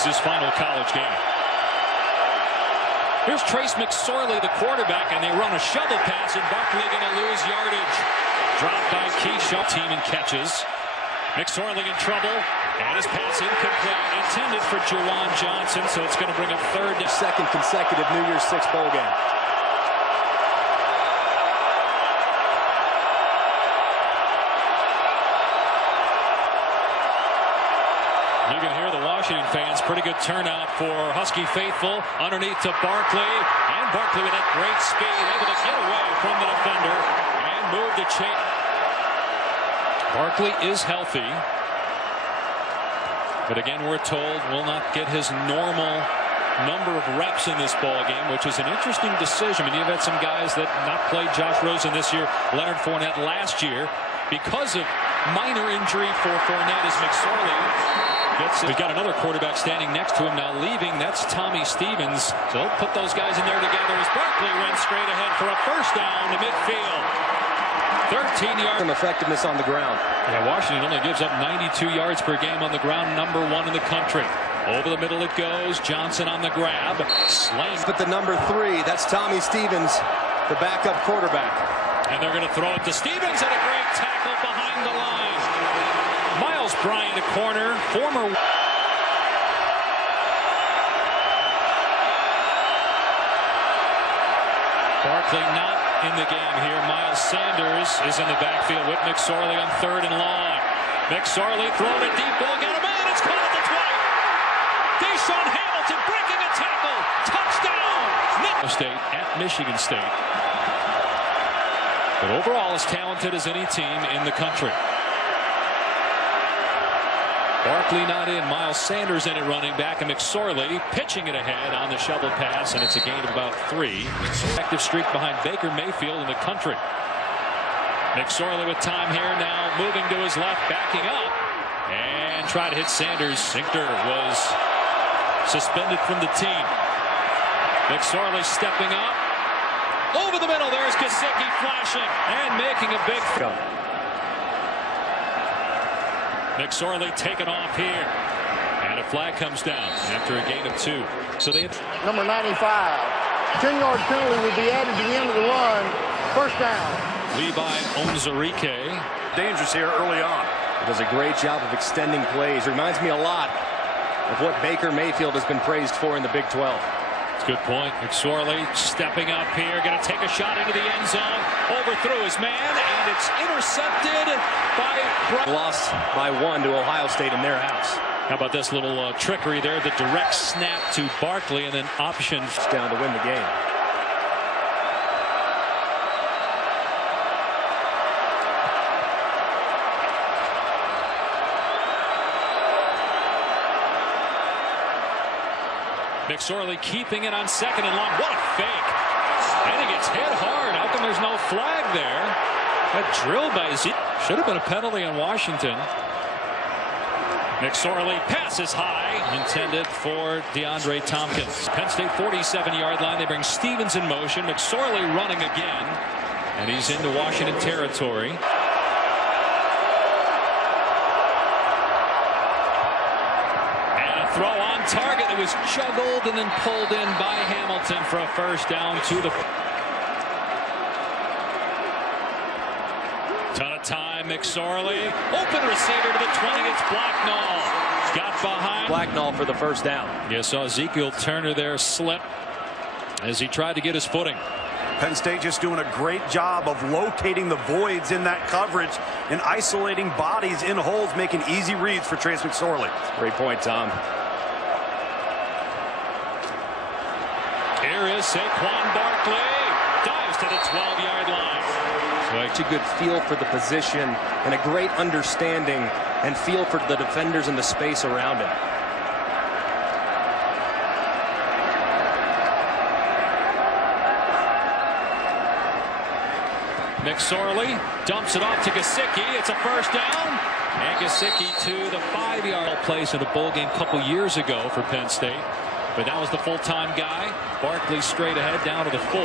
This is his final college game. Here's Trace McSorley, the quarterback, and they run a shovel pass, and Barkley going to lose yardage. Dropped by Keyshawn. Team and catches. McSorley in trouble, and his pass incomplete. Intended for Juwan Johnson, so it's going to bring a second consecutive New Year's Six bowl game. You can hear the Washington fans. Pretty good turnout for Husky faithful. Underneath to Barkley. And Barkley with that great speed. Able to get away from the defender and move the chain. Barkley is healthy. But again, we're told will not get his normal number of reps in this ball game, which is an interesting decision. I mean, you've had some guys that not played. Josh Rosen this year, Leonard Fournette last year. Because of minor injury for Fournette is McSorley. We've got another quarterback standing next to him now leaving. That's Tommy Stevens. So put those guys in there together as Barkley runs straight ahead for a first down to midfield. 13 yards. Some effectiveness on the ground. Yeah, Washington only gives up 92 yards per game on the ground, number 1 in the country. Over the middle it goes. Johnson on the grab. Slam. But the number 3, that's Tommy Stevens, the backup quarterback. And they're going to throw it to Stevens, and a great tackle behind the line. Miles Bryant, a corner, former. Barkley not in the game here. Miles Sanders is in the backfield with McSorley on 3rd and long. McSorley throwing a deep ball, got him in. It's caught at the 20. Deshaun Hamilton breaking a tackle. Touchdown. State at Michigan State. But overall, as talented as any team in the country. Barkley not in. Miles Sanders in at running back, and McSorley pitching it ahead on the shovel pass, and it's a gain of about 3. Active streak behind Baker Mayfield in the country. McSorley with time here now, moving to his left, backing up, and try to hit Sanders. Sinkter was suspended from the team. McSorley stepping up. Over the middle, there's Gesicki flashing and making a big throw. McSorley taken off here, and a flag comes down after a gain of 2. So they number 95, 10-yard penalty would be added to the end of the run. First down. Levi Onwuzurike. Dangerous here early on. He does a great job of extending plays. Reminds me a lot of what Baker Mayfield has been praised for in the Big 12. That's a good point. McSorley stepping up here, going to take a shot into the end zone. Overthrew his man, and it's intercepted by. Lost by 1 to Ohio State in their house. How about this little trickery there? The direct snap to Barkley, and then option down to win the game. McSorley keeping it on 2nd and long. What a fake. And he gets hit hard. How come there's no flag there? That drill by Zeke. Should have been a penalty on Washington. McSorley passes high. Intended for DeAndre Tompkins. Penn State 47-yard line. They bring Stevens in motion. McSorley running again. And he's into Washington territory. Throw on target that was juggled and then pulled in by Hamilton for a first down to the. Ton of time. McSorley. Open receiver to the 20. It's Blacknall. Got behind. Blacknall for the first down. You saw Ezekiel Turner there slip as he tried to get his footing. Penn State just doing a great job of locating the voids in that coverage and isolating bodies in holes, making easy reads for Trace McSorley. Great point, Tom. Here is Saquon Barkley. Dives to the 12-yard line. Such a good feel for the position and a great understanding and feel for the defenders and the space around him. McSorley dumps it off to Gesicki. It's a first down. And Gesicki to the 5-yard place in a bowl game a couple years ago for Penn State. But that was the full-time guy. Barkley straight ahead down to the 4.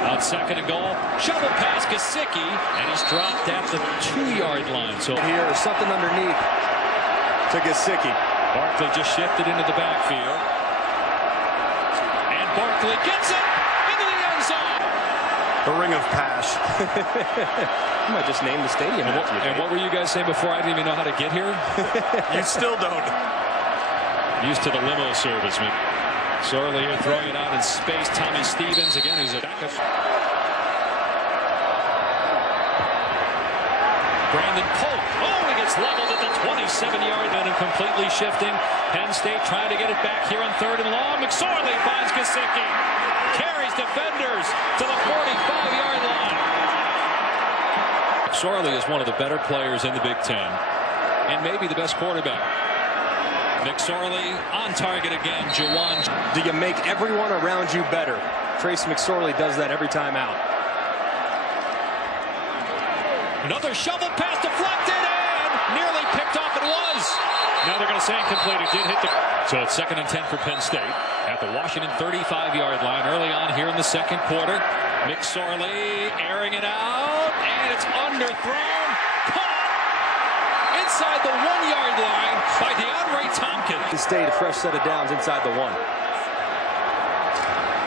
On 2nd and goal. Shovel pass Gesicki. And he's dropped at the 2-yard line. So here is something underneath. to Gesicki. Barkley just shifted into the backfield. And Barkley gets it into the end zone. The ring of Pash. You might just name the stadium. And what were you guys saying before? I didn't even know how to get here. You still don't. Used to the limo service. Sorley here throwing it out in space. Tommy Stevens again, who's a backup. Brandon Polk. Oh, he gets leveled at the 27-yard line and completely shifting. Penn State trying to get it back here on 3rd and long. McSorley finds Gesicki. Carries defenders to the 45-yard line. McSorley is one of the better players in the Big Ten and maybe the best quarterback. McSorley on target again. Jawan. Do you make everyone around you better? Trace McSorley does that every time out. Another shovel pass deflected and nearly picked off. It was. Now they're going to say incomplete. It did hit the. So it's 2nd and 10 for Penn State at the Washington 35-yard line early on here in the second quarter. McSorley airing it out and it's underthrown. Caught inside the 1-yard line by DeAndre Tompkins. Penn State a fresh set of downs inside the 1.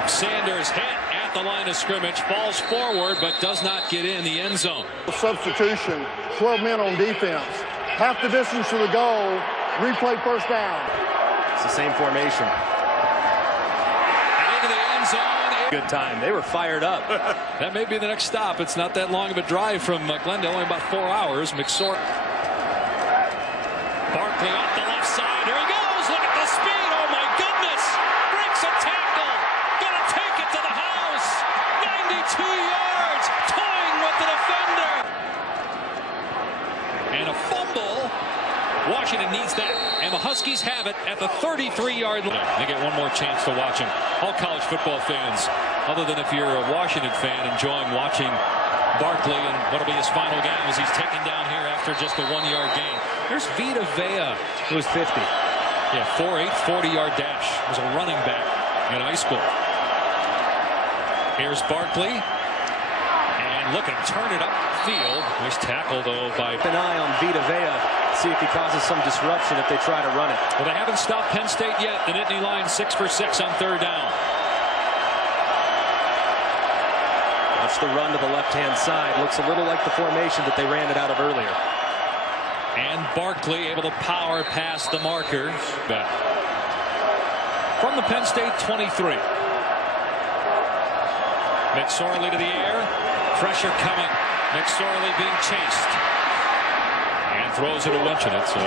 Sanders hit at the line of scrimmage, falls forward but does not get in the end zone. Substitution, 12 men on defense. Half the distance to the goal, replay first down. It's the same formation. And into the end zone. Good time. They were fired up. That may be the next stop. It's not that long of a drive from Glendale, only about 4 hours. McSorley. Barkley off the left side. Here he goes. Look at the speed. Oh, my goodness. Breaks a tackle. Gonna take it to the house. 92 yards. Toying with the defender. And a fumble. Washington needs that. And the Huskies have it at the 33-yard line. They get one more chance to watch him. All college football fans, other than if you're a Washington fan, enjoying watching Barkley and what'll be his final game as he's taken down here after just a 1-yard gain. There's Vita Vea, It was 50. Yeah, 4.8, 40-yard dash. Was a running back in high school. Here's Barkley. And look at him turn it upfield. Nice tackle, though, by... Keep an eye on Vita Vea. See if he causes some disruption if they try to run it. Well, they haven't stopped Penn State yet. The Nittany Lions 6 for 6 on 3rd down. Watch the run to the left-hand side. Looks a little like the formation that they ran it out of earlier. And Barkley able to power past the marker. Back. From the Penn State 23. McSorley to the air. Pressure coming. McSorley being chased. And throws it away. So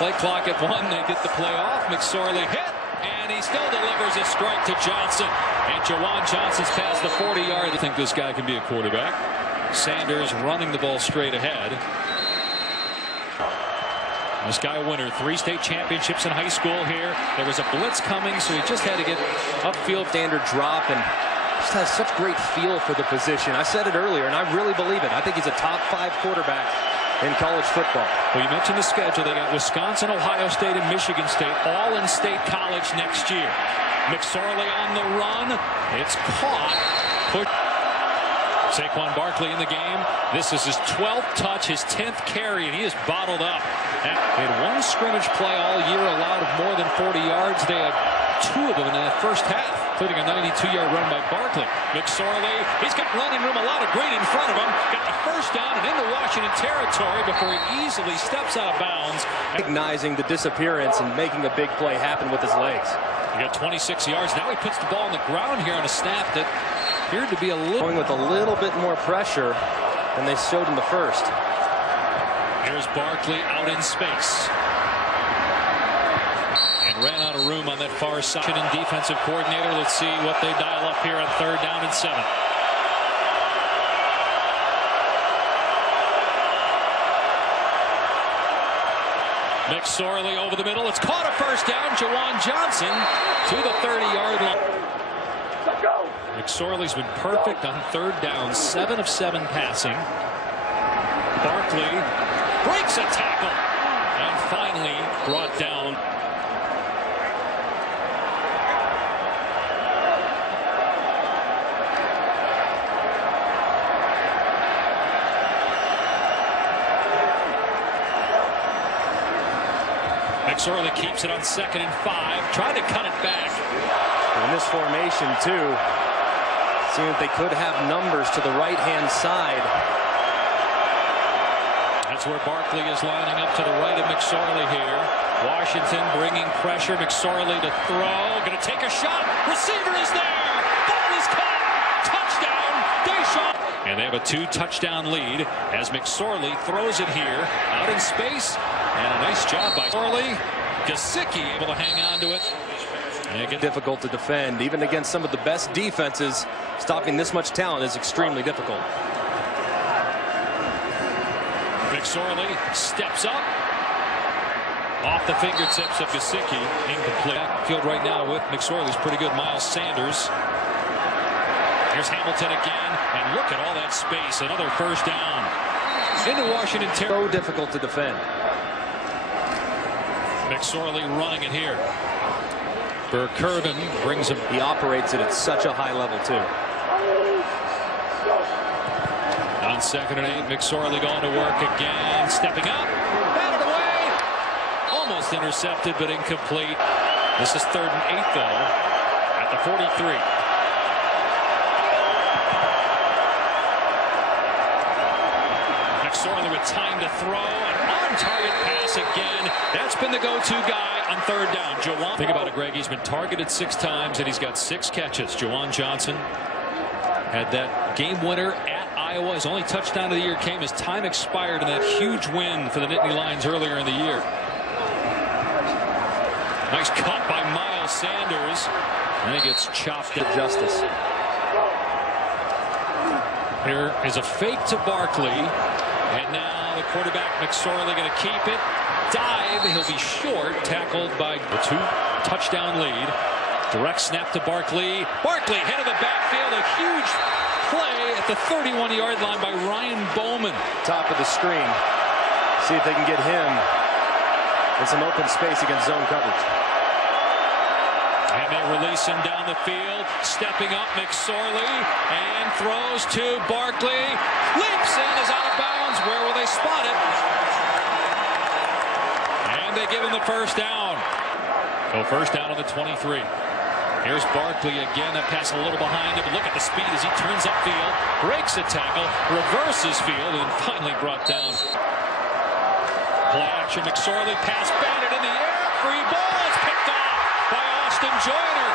play clock at 1. They get the play off. McSorley hit. And he still delivers a strike to Johnson. And Jawan Johnson's past the 40-yard. I think this guy can be a quarterback. Sanders running the ball straight ahead. This guy a winner. 3 state championships in high school here. There was a blitz coming, so he just had to get upfield. Standard drop and just has such great feel for the position. I said it earlier, and I really believe it. I think he's a top 5 quarterback in college football. Well, you mentioned the schedule. They got Wisconsin, Ohio State, and Michigan State all in state college next year. McSorley on the run. It's caught. Saquon Barkley in the game. This is his 12th touch, his 10th carry, and he is bottled up. They had 1 scrimmage play all year, allowed more than 40 yards. They had 2 of them in that first half, including a 92-yard run by Barkley. McSorley, he's got running room, a lot of green in front of him. Got the first down and into Washington territory before he easily steps out of bounds. Recognizing the disappearance and making a big play happen with his legs. He got 26 yards. Now he puts the ball on the ground here on a snap that appeared to be a little... Going with a little bit more pressure than they showed in the first. Here's Barkley out in space. And ran out of room on that far side. And defensive coordinator, let's see what they dial up here on 3rd down and 7. McSorley over the middle. It's caught a first down. Jawan Johnson to the 30-yard line. McSorley's been perfect on 3rd down. 7 of 7 passing. Barkley breaks a tackle and finally brought down. McSorley keeps it on 2nd and 5. Trying to cut it back. In this formation, too, seeing that they could have numbers to the right-hand side. That's where Barkley is lining up to the right of McSorley here. Washington bringing pressure. McSorley to throw. Going to take a shot. Receiver is there. Ball is caught. Touchdown. Deshaun. And they have a 2-touchdown lead as McSorley throws it here out in space. And a nice job by McSorley. Gesicki able to hang on to it. Difficult to defend, even against some of the best defenses. Stopping this much talent is extremely difficult. McSorley steps up. Off the fingertips of Gesicki. Incomplete. Field right now with McSorley's pretty good. Miles Sanders. Here's Hamilton again. And look at all that space. Another first down. Into Washington territory. So difficult to defend. McSorley running it here. Burr-Kirven brings him. He operates it at such a high level, too. On 2nd and 8, McSorley going to work again. Stepping up. Batted away. Almost intercepted, but incomplete. This is 3rd and 8, though, at the 43. McSorley with time to throw. An on-target pass again. That's been the go-to guy on 3rd down. Jawan. Think about it, Greg. He's been targeted 6 times, and he's got 6 catches. Jawan Johnson had that game winner at Iowa. His only touchdown of the year came as time expired in that huge win for the Nittany Lions earlier in the year. Nice cut by Miles Sanders. And he gets chopped at justice. Here is a fake to Barkley. And now the quarterback, McSorley, going to keep it. Dive. He'll be short. Tackled by the 2-touchdown lead. Direct snap to Barkley. Barkley head of the backfield. A huge play at the 31-yard line by Ryan Bowman. Top of the screen. See if they can get him in some open space against zone coverage. And they release him down the field. Stepping up McSorley. And throws to Barkley. Leaps in, is out of bounds. Where will they spot it? And they give him the first down. So first down on the 23. Here's Barkley again. That pass a little behind him. Look at the speed as he turns upfield. Breaks a tackle. Reverses field. And finally brought down. Play action. McSorley pass batted in the air. Free ball. It's picked off by Austin Joyner.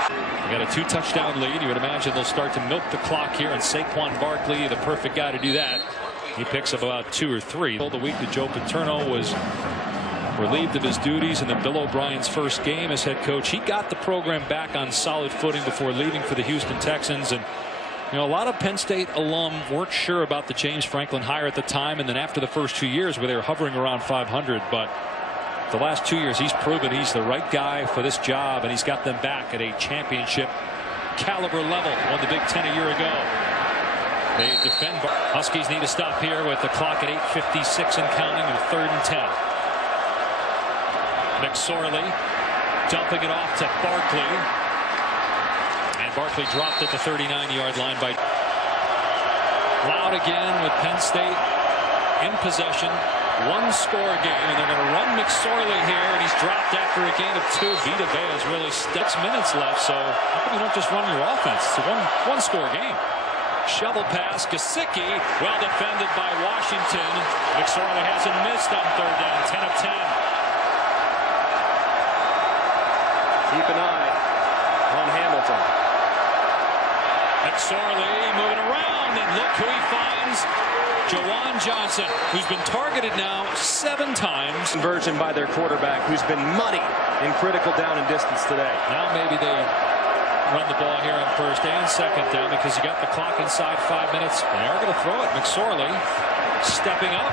We got a 2-touchdown lead. You would imagine they'll start to milk the clock here. And Saquon Barkley, the perfect guy to do that. He picks up about 2 or 3. The week that Joe Paterno was relieved of his duties in the Bill O'Brien's first game as head coach. He got the program back on solid footing before leaving for the Houston Texans. And you know, a lot of Penn State alum weren't sure about the James Franklin hire at the time, and then after the first 2 years where they were hovering around 500. But the last 2 years he's proven he's the right guy for this job, and he's got them back at a championship caliber level. Won the Big Ten a year ago. They defend. Huskies need to stop here with the clock at 8:56 and counting, and 3rd and 10. McSorley dumping it off to Barkley. And Barkley dropped at the 39-yard line by Loud again with Penn State in possession. 1-score game, and they're going to run McSorley here, and he's dropped after a gain of 2. Vita Vea has really 6 minutes left, so how come you don't just run your offense? It's a one-score game. Shovel pass, Gesicki, well defended by Washington. McSorley hasn't missed on 3rd down, 10 of 10. Keep an eye on Hamilton. McSorley moving around, and look who he finds. Jawan Johnson, who's been targeted now 7 times. Conversion by their quarterback, who's been muddy in critical down and distance today. Now maybe they run the ball here on 1st and 2nd down because you got the clock inside 5 minutes. They are going to throw it. McSorley stepping up.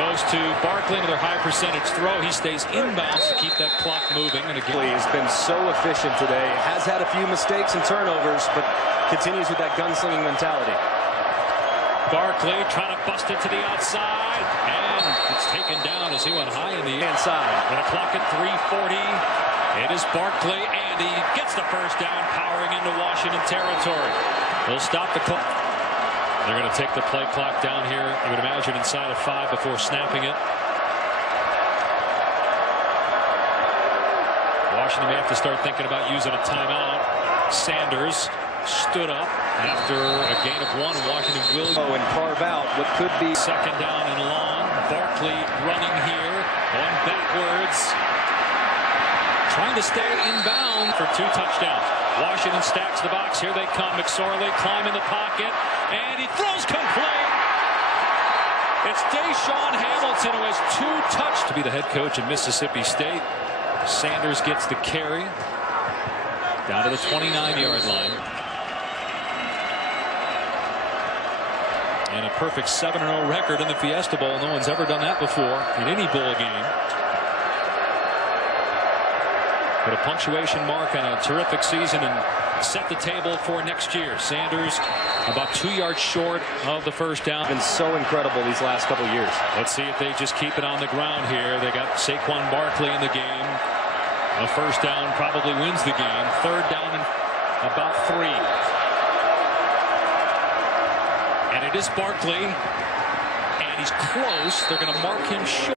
Goes to Barkley with their high percentage throw. He stays inbounds to keep that clock moving. And again, he's been so efficient today. Has had a few mistakes and turnovers, but continues with that gunslinging mentality. Barkley trying to bust it to the outside, and it's taken down as he went high in the inside. With a clock at 3:40, it is Barkley, and he gets the first down, powering into Washington territory. They'll stop the clock. They're going to take the play clock down here, you would imagine, inside of 5 before snapping it. Washington may have to start thinking about using a timeout. Sanders stood up after a gain of 1. Washington will go and carve out what could be second down and long. Barkley running here, going backwards, trying to stay inbound for 2 touchdowns. Washington stacks the box. Here they come. McSorley climb in the pocket, and he throws complete. It's Deshaun Hamilton, who has 2 touchdowns to be the head coach in Mississippi State. Sanders gets the carry down to the 29-yard line. And a perfect 7-0 record in the Fiesta Bowl. No one's ever done that before in any bowl game. Put a punctuation mark on a terrific season and set the table for next year. Sanders about 2 yards short of the first down. Been so incredible these last couple years. Let's see if they just keep it on the ground here. They got Saquon Barkley in the game. A first down probably wins the game. 3rd down and about 3. And it is Barkley, and he's close. They're going to mark him short.